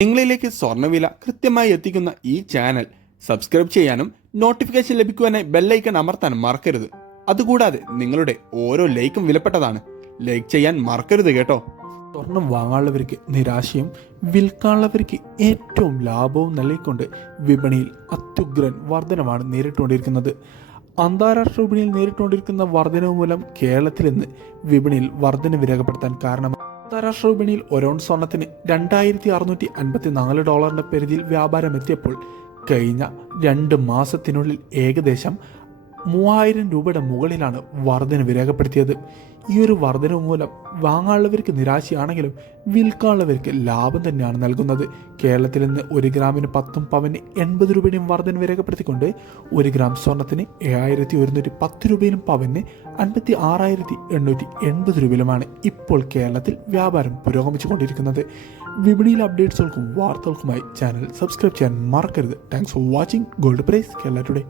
നിങ്ങളിലേക്ക് സ്വർണ്ണവില കൃത്യമായി എത്തിക്കുന്ന ഈ ചാനൽ സബ്സ്ക്രൈബ് ചെയ്യാനും നോട്ടിഫിക്കേഷൻ ലഭിക്കുവാനായി ബെല്ലൈക്കൺ അമർത്താനും മറക്കരുത്. അതുകൂടാതെ നിങ്ങളുടെ ഓരോ ലൈക്കും വിലപ്പെട്ടതാണ്. ലൈക്ക് ചെയ്യാൻ മറക്കരുത് കേട്ടോ. സ്വർണം വാങ്ങാനുള്ളവർക്ക് നിരാശയും വിൽക്കാനുള്ളവർക്ക് ഏറ്റവും ലാഭവും നൽകിക്കൊണ്ട് വിപണിയിൽ അത്യുഗ്രൻ വർധനമാണ് നേരിട്ടുകൊണ്ടിരിക്കുന്നത്. അന്താരാഷ്ട്ര വിപണിയിൽ നേരിട്ടുകൊണ്ടിരിക്കുന്ന വർധനവ് മൂലം കേരളത്തിൽ ഇന്ന് വിപണിയിൽ വർധന രേഖപ്പെടുത്താൻ കാരണം അന്താരാഷ്ട്ര വിപണിയിൽ ഒരൗൺസ് സ്വർണത്തിന് $2,654 പരിധിയിൽ വ്യാപാരം എത്തിയപ്പോൾ കഴിഞ്ഞ 2 മാസത്തിനുള്ളിൽ ഏകദേശം 3000 രൂപയുടെ മുകളിലാണ് വർധന രേഖപ്പെടുത്തിയത്. ഈ ഒരു വർധനവ് മൂലം വാങ്ങാനുള്ളവർക്ക് നിരാശയാണെങ്കിലും വിൽക്കാനുള്ളവർക്ക് ലാഭം തന്നെയാണ് നൽകുന്നത്. കേരളത്തിൽ നിന്ന് 1 ഗ്രാമിന് 10 പവന് 80 രൂപയുടെയും വർധന രേഖപ്പെടുത്തിക്കൊണ്ട് 1 ഗ്രാം സ്വർണത്തിന് 7110 രൂപയിലും പവന് 56,880 രൂപയിലുമാണ് ഇപ്പോൾ കേരളത്തിൽ വ്യാപാരം പുരോഗമിച്ചുകൊണ്ടിരിക്കുന്നത്. വിപണിയിലെ അപ്ഡേറ്റ്സുകൾക്കും വാർത്തകൾക്കുമായി ചാനൽ സബ്സ്ക്രൈബ് ചെയ്യാൻ മറക്കരുത്. Thanks for watching gold price Kerala today.